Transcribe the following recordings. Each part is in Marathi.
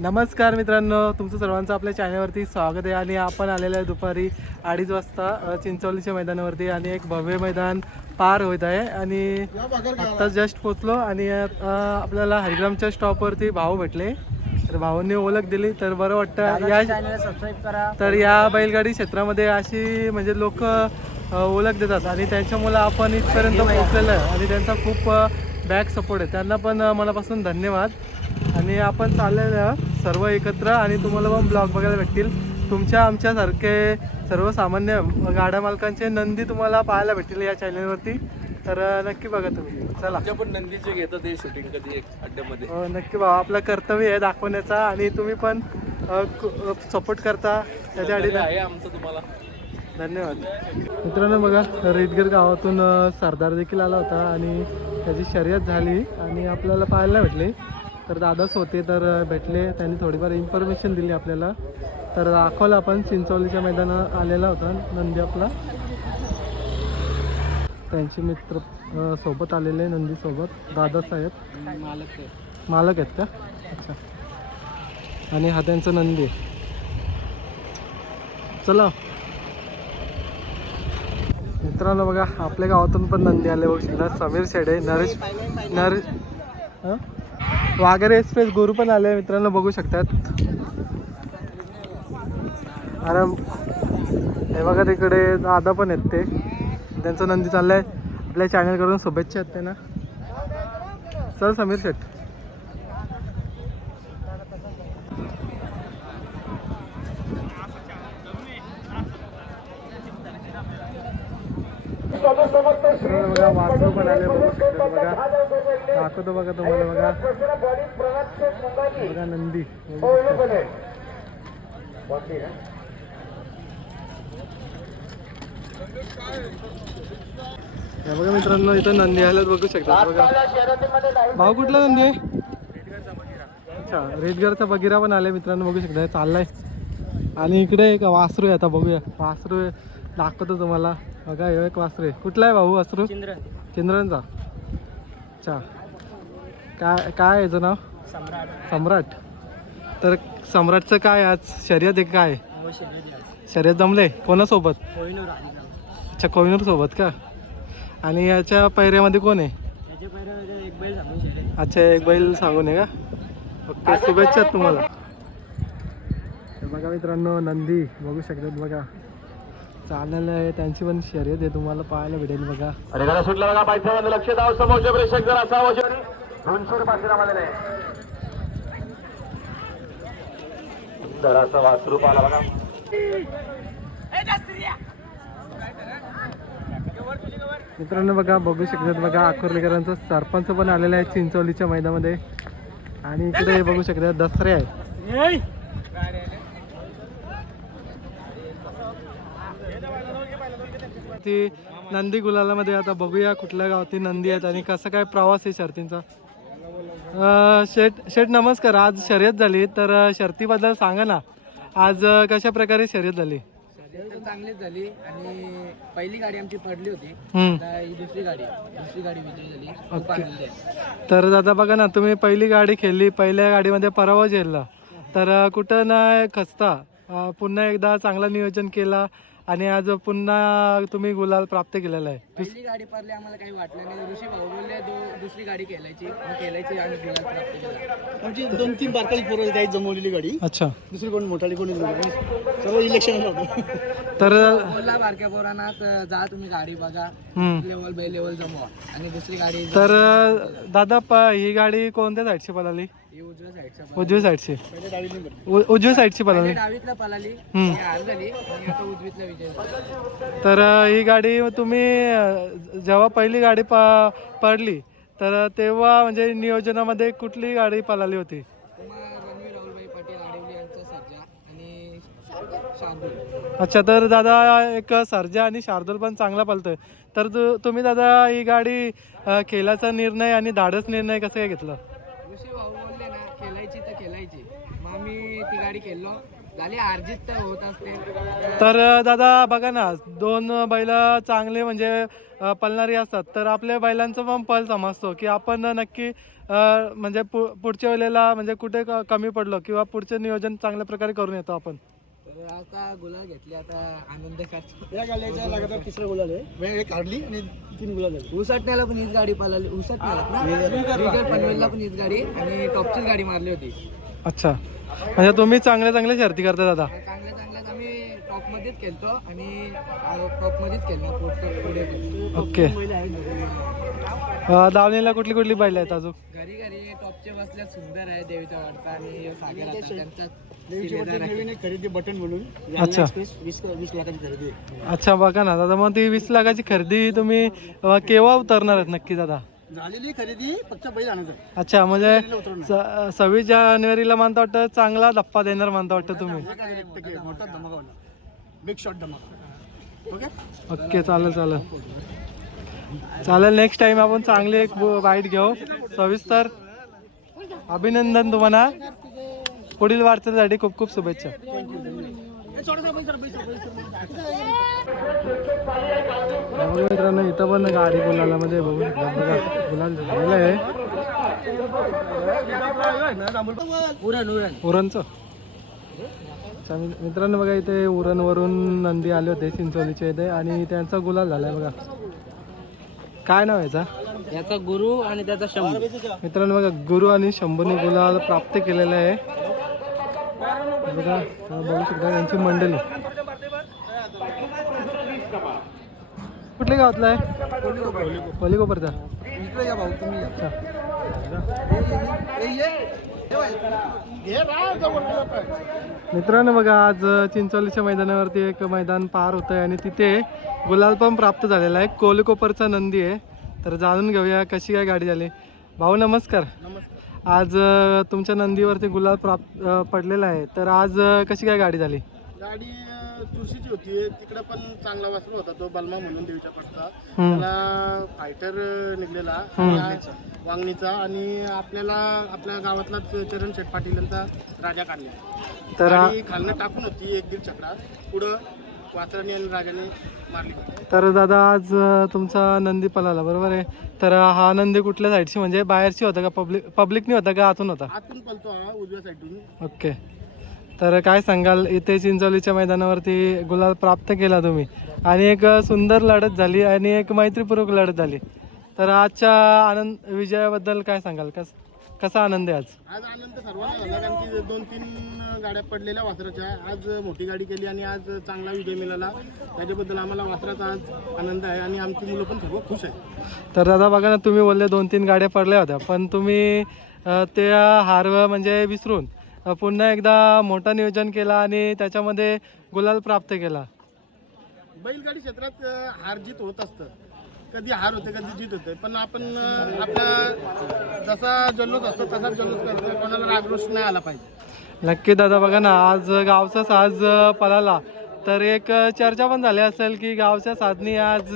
नमस्कार मित्रांनो, तुमचं सर्वांचं आपल्या चॅनलवरती स्वागत आहे. आणि आपण आलेलं आहे दुपारी 2:30 वाजता चिंचवलीच्या मैदानावरती. आणि एक भव्य मैदान पार होत आहे आणि आत्ता जस्ट पोचलो. आणि आपल्याला हरिग्रामच्या स्टॉपवरती भाऊ भेटले, तर भाऊंनी ओळख दिली, तर बरं वाटतं. या सबस्क्राईब करा. तर या बैलगाडी क्षेत्रामध्ये अशी म्हणजे लोक ओळख देतात आणि त्यांच्यामुळे आपण इथपर्यंत पोहोचलेलं आहे. आणि त्यांचा खूप बॅक सपोर्ट आहे, त्यांना पण मनापासून धन्यवाद. आणि आपण चाललेलं सर्व एकत्र आणि तुम्हाला पण ब्लॉग बघायला भेटतील. तुमच्या आमच्यासारखे सर्वसामान्य गाड्या मालकांचे नंदी तुम्हाला पाहायला भेटतील या चॅनलवरती, तर नक्की बघा तुम्ही. चला, पण नंदीचे घेतात ते शूटिंग कधी एक अड्ड्यामध्ये. नक्की भाऊ, आपलं कर्तव्य आहे दाखवण्याचा आणि तुम्ही पण सपोर्ट करता त्याच्यासाठी आहे आमचं तुम्हाला धन्यवाद. मित्रांनो बघा, रेडगर गावातून सरदार देखील आला होता आणि त्याची शर्यत झाली आणि आपल्याला पाहायला भेटले. तर दादाच होते, तर भेटले, त्यांनी थोडीफार इन्फॉर्मेशन दिली आपल्याला. तर दाखवलं आपण चिंचवलीच्या मैदानात आलेला होता नंदी आपला. त्यांचे मित्र सोबत आलेले नंदीसोबत दादासाहेब मालक आहेत का? अच्छा. आणि हा त्यांचा नंदी आहे. चला मित्रांनो बघा, आपल्या गावातून पण नंदी आले बघू शकता. समीर शेडे, नरेश वाघेरे एक्सप्रेस गुरु पण आले मित्रांनो, बघू शकतात. अरे हे बघा, तिकडे दादा पण आहेत, ते त्यांचं नंदी चाललंय. आपल्या चॅनल करून शुभेच्छा आहेत त्यांना. चल समीर शेट. बघा वासरू पण आले बघू शकतात. बघा दाखवतो बघा तुम्हाला. बघा बघा नंदी बघा मित्रांनो, इथं नंदी आल्यात बघू शकतात. बघा भाऊ, कुठला नंदी आहे? अच्छा, रेडगरचा बगिरा पण आलाय मित्रांनो, बघू शकता चाललाय. आणि इकडे एक वासरू आहे, आता बघूया वासरू दाखवतो तुम्हाला. बघा हे एक वासरू आहे. कुठला आहे भाऊ वासरू? चिंद्रांचा. अच्छा, काय याचं नाव? सम्राट. तर सम्राटचं काय आज शर्यत आहे काय? शर्यत जमले कोणासोबत? अच्छा, कोहिनूर सोबत का? आणि याच्या पैऱ्यामध्ये कोण आहे? अच्छा, एक बैल सांगून आहे का? ओके, शुभेच्छा तुम्हाला. बघा मित्रांनो, नंदी बघू शकतात. बघा चाललेलं आहे, त्यांची पण शर्यत आहे, तुम्हाला पाहायला भेटेल. बघा अरे जरा सुटला बघा, पायथ्यामध्ये लक्ष द्यावं. समोरच्या प्रेक्षक जर असावं 200 पासून नाही जरा असं वासरू पाहिला बघा. मित्रांनो बघा, बघू शकतात. बघा अकोर्लेकरांचा सरपंच पण आलेला आहे चिंचवलीच्या मैदानामध्ये. आणि इकडे बघू शकतात दसरे आहे. ती नंदी गुलालामध्ये आता बघूया कुठल्या गावातील नंदी आहेत आणि कसं काय प्रवास आहे शर्तींचा. शेठ नमस्कार. आज शर्यत झाली, तर शर्तीबद्दल सांगा ना. आज कशा प्रकारे शर्यत झाली? चांगलीच झाली आणि पहिली गाडी आमची पडली होती. ही दुसरी गाडी विजयी झाली. ओके. तर दादा बघा ना, तुम्ही पहिली गाडी खेळली, पहिल्या गाडीमध्ये पराभव झेलला, तर कुठं ना खचता पुन्हा एकदा चांगला नियोजन केला आणि आज पुन्हा तुम्ही गुलाल प्राप्त केलेला आहे. पहिली गाडी पडली, आम्हाला काही वाटलं नाही. ऋषी भाऊ बोलले दुसरी गाडी खेळायची आणि गुलाल प्राप्त केला. आमची 2-3 बारकाली पोरं काही जमवलेली गाडी. अच्छा. दुसरी कोणी मोठाली कोणी सर्व इलेक्शन होतं. तर बोलला बारक्या पोरांना, जा तुम्ही गाडी बघा, लेवल बाय लेवल जमवा. आणि दुसरी गाडी. तर दादा ही गाडी कोणत्या साईडची पळाली? उजव्या साईडची. उजव्या साईडची पळाली. डावीतला पळाली, हार झाली आणि आता उजवीतला विजय झाला. तर ही गाडी तुम्ही जेव्हा पहिली गाडी पडली, तर तेव्हा म्हणजे नियोजनामध्ये कुठली गाडी पळाली होती? रणवीर राहुलभाई पटेल आडिवली यांचा सर्जा आणि शार्दूल. अच्छा, तर दादा एक सर्जा आणि शार्दूल पण चांगला पळतोय. तर तुम्ही दादा ही गाडी खेळाचा निर्णय आणि धाडस निर्णय कसं काय घेतला? ऋषी भाऊ बोलले ना खेळायची तर खेळायची, मग आम्ही ती गाडी खेळलो. झाली अर्जित तर होत असते. तर दादा बघा ना, दोन बैल चांगले म्हणजे पळणारी असतात, तर आपल्या बैलांचं पण पल समजतो की आपण नक्की म्हणजे पुढच्या वेळेला म्हणजे कुठे कमी पडलो किंवा पुढचे नियोजन चांगल्या प्रकारे करून येतो आपण. तर आता गुलाल घेतली, आता आनंद करतो. या गाड्याच्या लगातार तिसरा गुलाल आहे. वेळ काढली आणि 3 गुलाल झाले. उसटण्याला पण हीच गाडी पळाली. उसटण्याला पनवेलला पण हीच गाडी आणि टॉपचीच गाडी मारली होती. अच्छा, म्हणजे तुम्ही चांगल्या शर्ती करता दादा. चांगल्याच आम्ही टॉपमध्येच खेळतो आणि टॉपमध्येच खेळणार पुढे पण. ओके. दावणीला कुठली कुठली बैल आहेत अजून? घरी टॉपचे बसल्या सुंदर आहे, देवीचा वाटता आणि सागर आता त्यांचा देवीची नवीन एक खरेदी बटन म्हणून अच्छा. एक्सप्रेस 20 लाखाची खरेदी आहे. अच्छा, बघा ना दादा, मग ती 20 लाखाची खरेदी तुम्ही केव्हा उतरणार आहेत नक्की दादा? झालेली खरेदी फक्त बैल आणायचं आहे. अच्छा, म्हणजे 26 जानेवारीला म्हणता वाटतं चांगला धप्पा देणार म्हणता वाटतं तुम्ही. मोठा धमाका होणार, बिग शॉट धमाका. ओके, ओके, चालेल. नेक्स्ट टाइम आपण चांगली एक बाईट घेऊ सविस्तर. अभिनंदन तुम्हाला, पुढील वाटचालीसाठी खूप खूप शुभेच्छा. मित्रांनो, इथं पण गाडी गुलाला मध्ये गुलाल झालेलं आहे. उरणचं. अच्छा मित्रांनो, बघा इथे उरणवरून नंदी आले होते चिंचोलीच्या इथे आणि त्यांचा गुलाल झालाय बघा. काय नाव याचा? याचा गुरु आणि त्याचा शंभू. मित्रांनो बघा, गुरु आणि शंभूने गुलाल प्राप्त केलेला आहे बघा. बघू शकता यांची मंडळी. कुठल्या गावातला आहे? पलीकोपरचा. इकडे या भाऊ तुम्ही. अच्छा. मित्रांनो बघा, आज चिंचोलीच्या मैदानावरती एक मैदान पार होत आहे आणि तिथे गुलाल पण प्राप्त झालेला आहे. कोलीकोपरचा नंदी आहे. तर जाणून घेऊया कशी काय गाडी झाली. भाऊ नमस्कार. आज तुमच्या नंदीवरती गुलाल प्राप्त पडलेला आहे, तर आज कशी काय गाडी झाली? गाडी तुळशीची होती. तिकडे पण चांगला वासरू होता तो बलमा म्हणून देवीच्या पडचा. त्याला फायटर निघलेला वांगणीचा आणि आपल्याला आपल्या गावातलाच चरण शेठ पाटील यांचा राजा काढला. तर खालनं टाकून होती 1-1.5 चक्रा, पुढं वासराने आणि राजाने मारली. तर दादा आज तुमचा नंदी पळाला बरोबर आहे. तर हा नंदी कुठल्या साईडची म्हणजे बाहेरची होता का पब्लिकनी होता का आतून होता? आतून पळतो हा, उजव्या साईडून. ओके. तर काय सांगाल, इथे चिंचोलीच्या मैदानावरती गुलाल प्राप्त केला तुम्ही आणि एक सुंदर लढत झाली आणि एक मैत्रीपूर्वक लढत झाली. तर आजच्या आनंद विजयाबद्दल काय सांगाल? कसा आनंद आहे आज? आज आनंद सर्वांना झाला, कारण की 2-3 गाड्या पडलेल्या वासराच्या. आज मोठी गाडी केली आणि आज चांगला विजय मिळाला. त्याच्याबद्दल आम्हाला वासराचा आज आनंद आहे आणि आमची मुलं पण सर्व खुश आहे. तर दादा बघा ना, तुम्ही बोलले 2-3 गाड्या पडल्या होत्या, पण तुम्ही ते हार म्हणजे विसरून पुन्हा एकदा मोठा नियोजन केला आणि त्याच्यामध्ये गुलाल प्राप्त केला. बैलगाडी क्षेत्रात हार जीत होत असतं. कधी हार होते, कधी जीत होते, पण आपण आपला जसा जल्लोष असतो तसाच जल्लोष करतो. कोणाला रागरोष नाही आला पाहिजे. नक्की दादा बघा ना, आज गावचा साज पळाला तर एक चर्चा पण झाली असेल की गावच्या साधनी आज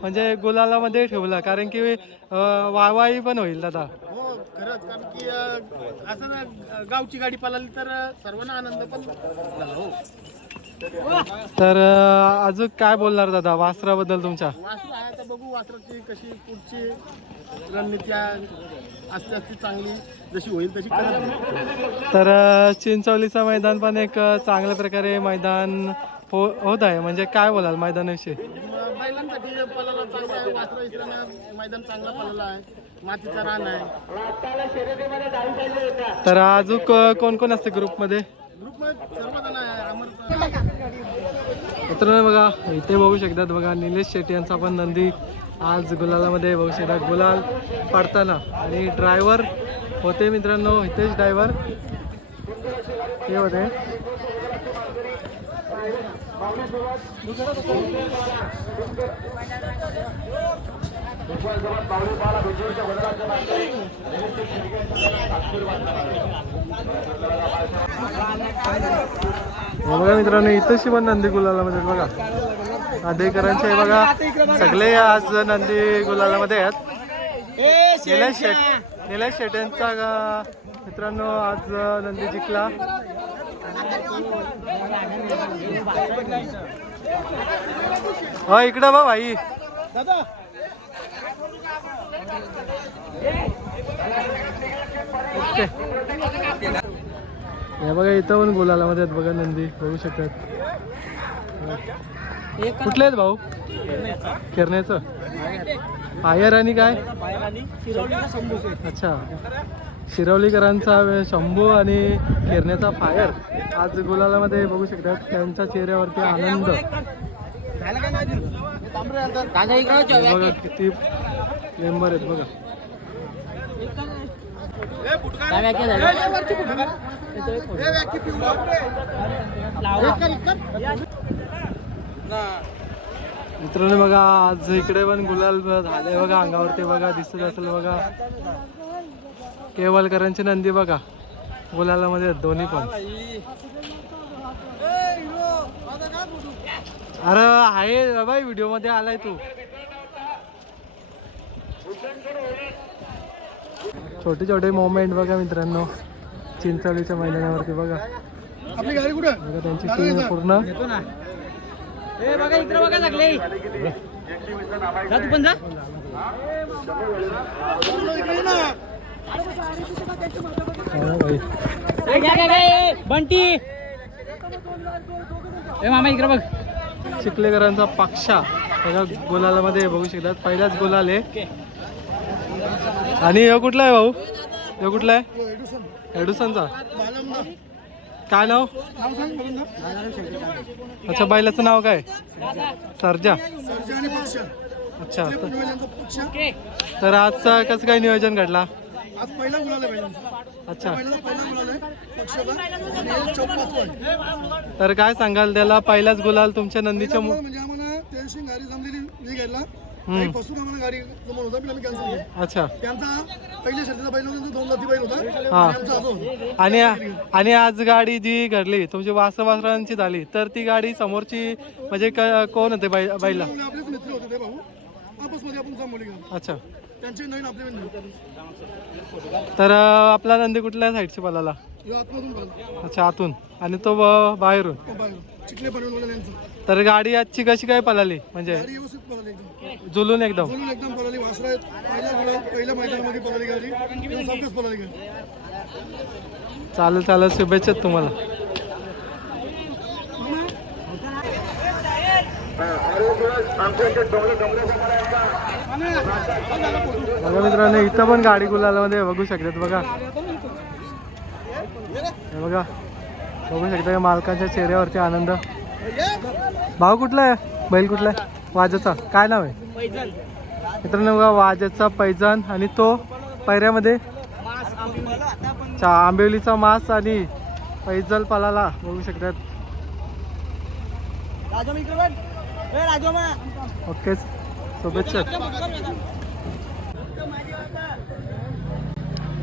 म्हणजे गुलालामध्ये ठेवला, कारण की वाहवाही पण होईल दादा. हो खरंच, कारण की असं गावची गाडी पळाली तर सर्वांना आनंद पण झाला. हो. तर अजून काय बोलणार दादा वासराबद्दल तुमच्या? वासरू आहे, आता बघू वासराची कशी पुढची रणनीती असते चांगली, जशी होईल तशी करत. तर चिंचोलीचं मैदान पण एक चांगल्या प्रकारे मैदान होत आहे, म्हणजे काय बोलाल मैदानाविषयी? बैलांसाठी पळाला चांगला आहे, वासरा इसरानं मैदान चांगला पळाला आहे, मातीचा रान आहे. तर अजून कोण कोण असते ग्रुपमध्ये? ग्रुपमध्ये सर्वजण आहे. मित्रांनो बघा, इथे बघू शकतात बघा, निलेश शेट्टी यांचा पण नंदी आज गुलालामध्ये बघू शकतात गुलाल पाडताना. आणि ड्रायव्हर होते मित्रांनो, इथेच ड्रायव्हर हे होते. बघा मित्रांनो, इथंशी पण नंदी गुलालामध्ये बघा, आदेकरांचे बघा सगळे आज नंदी गुलालामध्ये आहेत. निलेश शेट यांचा मित्रांनो आज नंदी जिंकला हा इकडं बा भाई. दादा ओके. हे बघा इथं पण गुलाला मध्ये आहेत बघा नंदी बघू शकतात. कुठले आहेत भाऊ? केरण्याचं फायर आणि काय? अच्छा, शिरवलीकरांचा शंभू आणि केरण्याचा फायर आज गुलालामध्ये बघू शकतात. त्यांच्या चेहऱ्यावरती आनंद. बघा किती मेंबर आहेत बघा. मित्रांनो बघा आज इकडे पण गुलाल झाले बघा. अंगावरती बघा दिसत असेल बघा. केवलकरांची नंदी बघा गुलालामध्ये आहेत दोन्ही पण. अरे आहे बाई व्हिडिओ मध्ये आलाय तू. छोटे छोटे मोमेंट बघा मित्रांनो चिंचवलीच्या मैदानावरती बघा. आपली गाडी कुठं? बघा त्यांची टीम पूर्ण. बघा इकडे बघा लागले. जा तू पण जा. बंटी ए मामा इकडे बघ. चिखलेकरांचा पक्षा बघा गुलालामध्ये बघू शकतात. पहिलाच गुलाल आहे. आणि हे कुठला आहे भाऊ? हे कुठला आहे? एडुसनचा. काय नाव? अच्छा बैलाचं नाव काय? सर्जा. अच्छा तर आजचा कसं काय नियोजन घडला? आज पहिला गुलाल आहे बैलांचा. अच्छा पहिला गुलाल आहे पक्षाचा आणि 54 तर काय सांगाल त्याला? पहिलाच गुलाल तुमच्या नंदीच्या म्हणजे आम्हाला त्या दिवशी गाडी जमलेली नाही घ्यायला. पासून आम्हाला गाडी जमवून होता पण आम्ही कॅन्सल केली. अच्छा त्यांचा पहिल्या शर्यतीचा बैल होता, 2 जाती बैल होता. हा. आमचा असं होता. आणि आज गाडी जी घडली तुमची वासरांची झाली तर ती गाडी समोरची म्हणजे कोण होते बैला? आपलेच मित्र होते ते भाऊ. आपसमध्ये आपण जमवली गाडी. अच्छा त्यांचे नवीन आपले पण तर आपला नंदी कुठल्या साईडची पळाला? आतमधून बाहेर अच्छा आतून आणि तो बाहेरून. चिखले बनवलेलं यांचं. तर गाडी आजची कशी काय पळाली? म्हणजे गाडी व्यवस्थित पळाली एकदम. जुलून एकदम. बोलून एकदम पळाली. वासरा पहिला गुलाल पहिल्या मैदानामध्ये पळाली गाडी. सबकच पळाली गाडी. चालेल चालेल शुभेच्छा तुम्हाला. बघा मित्रांनो इथं पण गाडी गुलालामध्ये बघू शकतात बघा. हे बघा बघू शकता मालकाच्या चेहऱ्यावरती आनंद. भाऊ कुठला आहे? बैल कुठला आहे? वाजाचा. काय नाव आहे? मित्रांनो बघा वाजाचा पैजण आणि तो पैऱ्यामध्ये आंबिवलीचा मास आणि पैजल पालाला बघू शकतात. ओके शुभेच्छा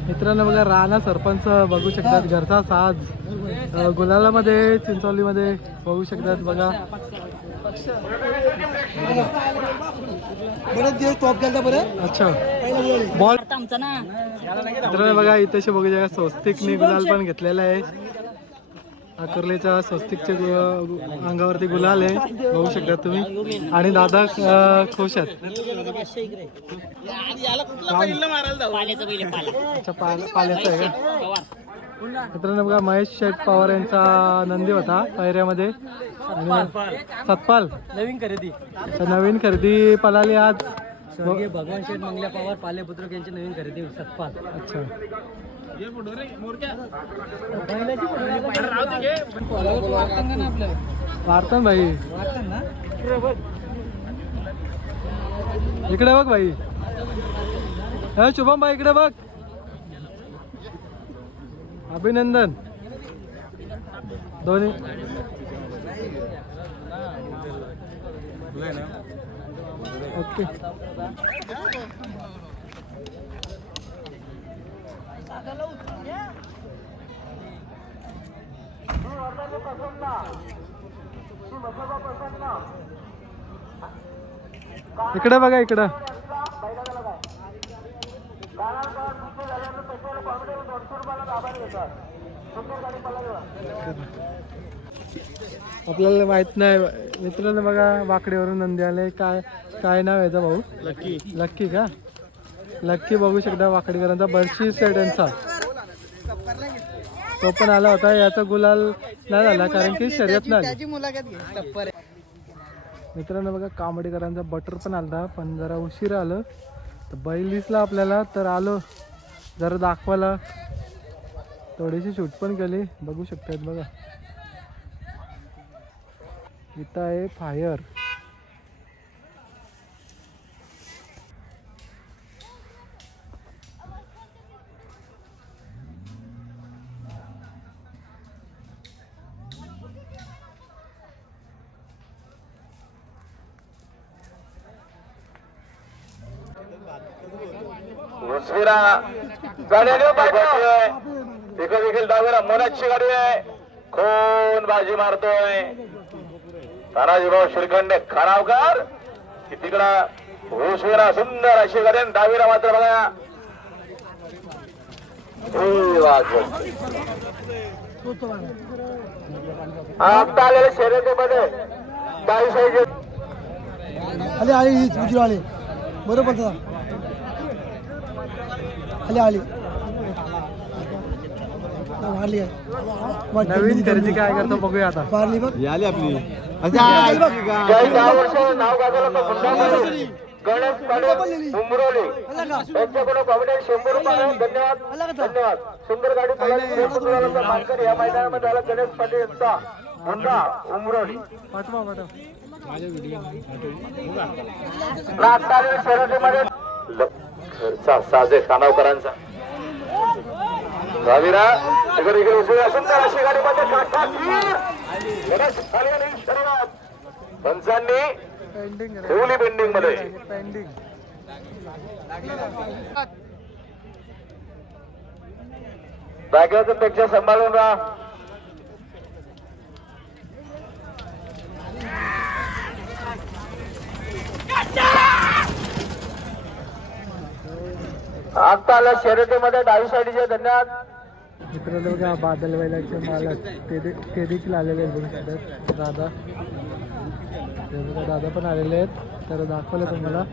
मित्रांनो बघा. राणा सरपंच बघू शकतात घरचा साज गुलालामध्ये चिंचवलीमध्ये बघू शकतात बघा. बरेच दिवस टॉप केला बरं. अच्छा बॉल मित्रांनो बघा इथे बघू शकता स्वस्तिकने गुलाल पण घेतलेला आहे. अकर्लेच्या स्वस्तिकच्या अंगावरती गुलाल आहे बघू शकता तुम्ही. आणि दादा खुश आहेत. अच्छा पाल्याचा आहे का? मित्रांनो बघा महेश शेठ पवार यांचा नंदी होता पायऱ्यामध्ये. आणि सतपाल नवीन खरेदी. अच्छा नवीन खरेदी पळाली आज. स्वर्गीय भगवान शेठ मंगल्या पवार पालेपुत्र यांची नवीन खरेदी सतपाल. अच्छा वार्तन भाई इकडे बघ भाई. शुभम भाई इकडे बघ. अभिनंदन दोन्ही. ओके इकडे बघा इकडं. आपल्याला माहित नाही मित्रांनो बघा वाकडेवरून नंदी आले. काय काय नाव आहे याचं भाऊ? लकी. लक्की का? लक्की बघू शकता वाकडीकरांचा बर्शी सेडनचा तो पण आला होता. याचा गुलाल नाही झाला कारण की शर्यत नाही. त्याची मुलाखत घे. मित्रांनो बघा कांबडीकरांचा बटर पण आलता पण जरा उशीर आलं तर बैल दिसला आपल्याला तर आलो जरा दाखवायला. थोडीशी शूट पण केली बघू शकतात बघा. इथं आहे फायर. उशिरा झालेली पाहिजे. तिकडे देखील डावीला मोनाची गाडी आहे. कोण बाजी मारतोय? तानाजीभाऊ श्रीखंडे खरावकर की तिकडं उशिरा सुंदर अशी गाडी आणि डावीला मात्र बघा आता आलेल्या शर्यतीमध्ये काही साईज आले आले हीच उजवी आले बरोबर दादा. आले आले वाढली नवीन खरेदी काय करतो बघूया आता. वाढली बघ. काही 10 वर्ष नाव गाजवलं गणेश पाटील उमरोली यांच्याकडून कॉमेडी 100 रुपये. धन्यवाद धन्यवाद. सुंदर गाडी पळाली मानकर या मैदानामध्ये आला गणेश पाटील यांचा मुंडा उमरोली. पाठवा पाठवा. शर्यतीमध्ये घरचा साजे खानावकरांचा गावीरा तिकडे इकडे उजव्या सुंदर अशी गाडीमध्ये शर्यत पंचांनी पेंडिंग ठेवली पेंडिंग मध्ये. पेंडिंग जागेचं पेक्षा सांभाळून राहा. आता आल्या शर्यतीमध्ये डावी साईडचे. धन्यवाद. मित्रांनो बघा बादल बैलाचे मालक ते देखील आलेले आहेत बघू शकतात. दादा ते बघा दादा पण आलेले आहेत तर दाखवलं तुम्हाला.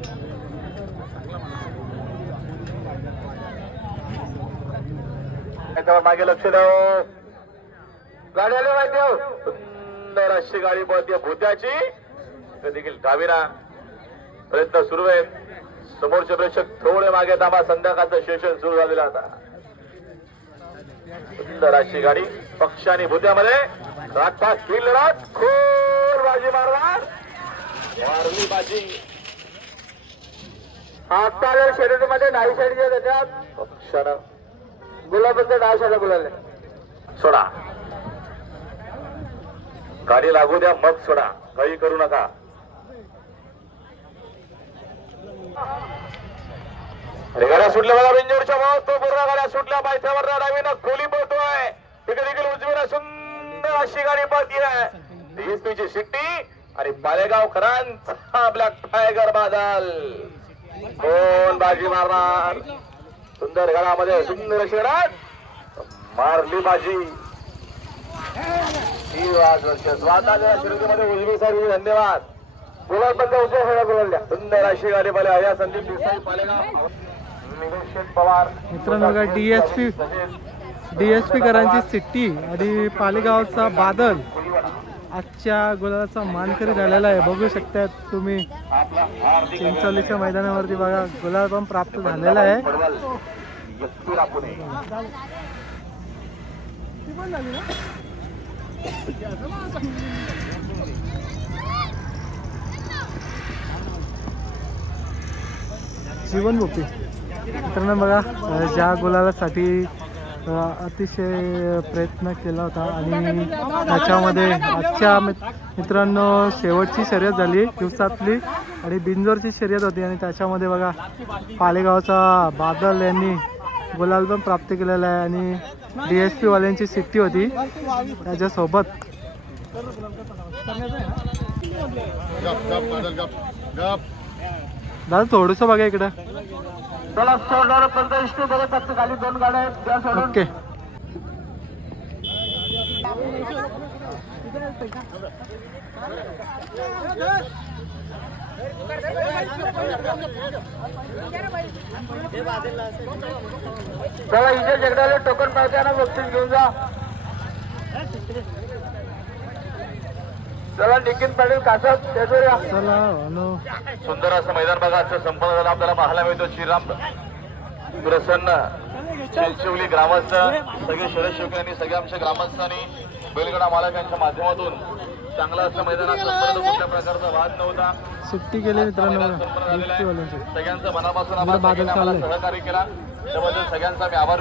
त्याच्यावर मागे लक्ष द्यावं. गाडी आली माहिती हो. सुंदर अशी गाडी पळते भूत्याची. देखील डावीरा प्रयत्न सुरू आहेत. समोरचे प्रेक्षक थोडे मागे थांबा. संध्याकाळचं सेशन सुरू झालेलं आता. सुंदर अशी गाडी पक्ष आणि भूत्यामध्ये राठा किल रात खोल बाजी मारणार मारली बाजी. आता आलेल्या शर्यतीमध्ये डावी साईडच्या त्याच्यात पक्षानं गुलाबचं डाव साईडला गुलाल सोडा. गाडी लागू द्या मग सोडा. काही करू नका. गाड्या सुटल्या बघा बिंजोरच्या भाव. तो पूर्ण गाड्या सुटल्या पायथ्यावर डावीनं खोली पळतोय. तिकडे देखील उजवीला सुंदर अशी गाडी पळतीये. DSPची शिट्टी आणि पालेगावकरांचा ब्लॅक टायगर बादल. कोण बाजी मारणार? सुंदर गळामध्ये सुंदर अशी गडात मारली बाजी. शर्यतीमध्ये उजवी सारी. धन्यवाद. गुलाब बंद उजव्या सगळ्या गुलाल्या. सुंदर अशी गाडी पाहिल्या या संदीप देसाई पालेगाव पवार. मित्रांनो बघा DSP करांची सिट्टी आणि पालेगावचा बादल आजच्या गुलालाचा मानकरी झालेला आहे. बघू शकतात तुम्ही चिंचोलीच्या मैदानावरती बघा गुलाल पण प्राप्त झालेला आहे. जीवन भोपी मित्रांनो बघा ज्या गुलालासाठी अतिशय प्रयत्न केला होता आणि त्याच्यामध्ये आजच्या मित्रांनो शेवटची शर्यत झाली दिवसातली आणि बिंजोरची शर्यत होती आणि त्याच्यामध्ये बघा पालेगावचा बादल यांनी गुलाल पण प्राप्त केलेला आहे आणि DSP वाल्यांची सिट्टी होती त्याच्यासोबत. दादा थोडंसं बघा इकडं. चला सोडणार 15 बघत फक्त खाली 2 गाड्या आहेत त्या सोडून. ओके चला इथे जगदाले टोकन पावत्यानं बक्षीस घेऊन जा. चला निखिल पाटील कासप तेजोऱ्या. चला नो सुंदर असं मैदान बघा आजचं संपन्न झालं आपल्याला पाहायला मिळतो. श्रीराम प्रसन्न चिंचवली ग्रामस्थ सगळे शरद शेवकऱ्यांनी सगळ्या आमच्या ग्रामस्थांनी बैलगाडा मालकांच्या माध्यमातून चांगला असं मैदानात संपन्न कुठल्या प्रकारचा वाद नव्हता. सुट्टी केली मित्रांनो बघा. संपन्न झालेला आहे. वाल्यांची सगळ्यांचं मनापासून बादल आभार चाललंय. सहकार्य केला त्याबद्दल सगळ्यांचा मी आभार